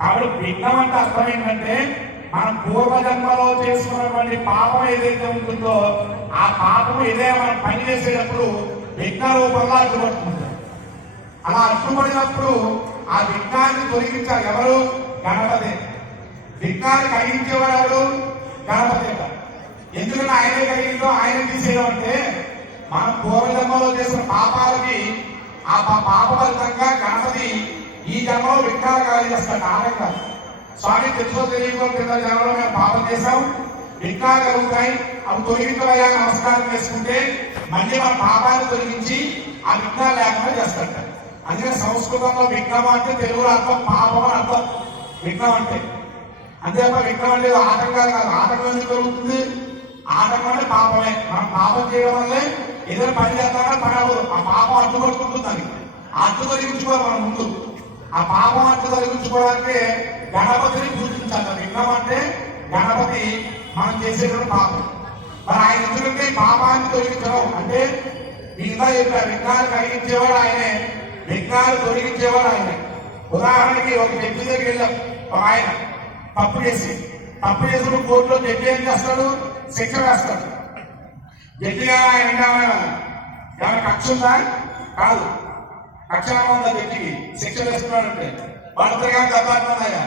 కాబట్టి భిన్నం అంటే అర్థం ఏంటంటే మనం పూర్వజన్మలో చేసుకున్నటువంటి పాపం ఏదైతే ఉంటుందో ఆ పాపం ఏదైనా మనం పని చేసేటప్పుడు విఘ్న రూపంలో అడ్డుపడుతుంది అలా అడ్డుపడినప్పుడు ఆ విఘ్నాన్ని తొలగించాలి. ఎవరు? గణపతి. విఘ్నాన్ని కలిగించేవాడు ఎవరు? గణపతి ఎందుకంటే ఆయనే కలిగిందో ఆయన తీసేయడం అంటే మనం పూర్వజన్మలో చేసిన పాపాలకి ఆ పాప ఫలితంగా గణపతి ఈ జన్మలో విఘ్నాలు కలిగేస్తాడు కాదు. స్వామి తెలుసో తెలియకో కింద జన్మలో మేము పాపం చేశాం విఘ్నాలు కలుగుతాయి. అవి తొలగించవయ్యా నమస్కారం చేసుకుంటే మళ్ళీ మన పాపాన్ని తొలగించి ఆ విఘ్నాలు లేకుండా చేస్తాడు అందుకే సంస్కృతంలో విఘ్నం అంటే తెలుగులో అర్థం పాపం అని అర్థం. విఘ్నం అంటే. అంతేప విఘ్నం అంటే ఆటంకాలు కాదు. ఆటంకం ఎందుకు కలుగుతుంది? ఆటంకం అంటే పాపమే. మనం పాపం చేయడం వల్లే ఏదైనా పని చేస్తామో పని అవ్వదు. ఆ పాపం అడ్డు దానికి. ఆ అడ్డు తొలగించుకోవాలి మనం ముందు. ఆ పాపం అడ్డు తొలగించుకోవడానికి గణపతిని పూజించాలి. విఘ్నం అంటే గణపతి మనం చేసేటువంటి పాపం. మరి ఆయన ఎందుకంటే పాపాన్ని తొలగించడం? అంటే ఇంకా చెప్పిన విఘ్నాలు కలిగించేవాడు ఆయనే. విఘ్నాలు తొలగించేవాడు ఆయనే. ఉదాహరణకి ఒక వ్యక్తి దగ్గర వెళ్ళాం ఒక ఆయన తప్పు చేసి. తప్పు చేసిన కోర్టులో జడ్జి ఏం చేస్తాడు? శిక్ష వేస్తాడు జడ్జిగా ఆయన ఏమైనా ఏమైనా కక్ష ఉందా? కాదు. కక్ష ఏమైనా ఉందా జడ్జికి శిక్ష వేస్తున్నాడంటే వాడితో కానీ దెబ్బతున్నాయా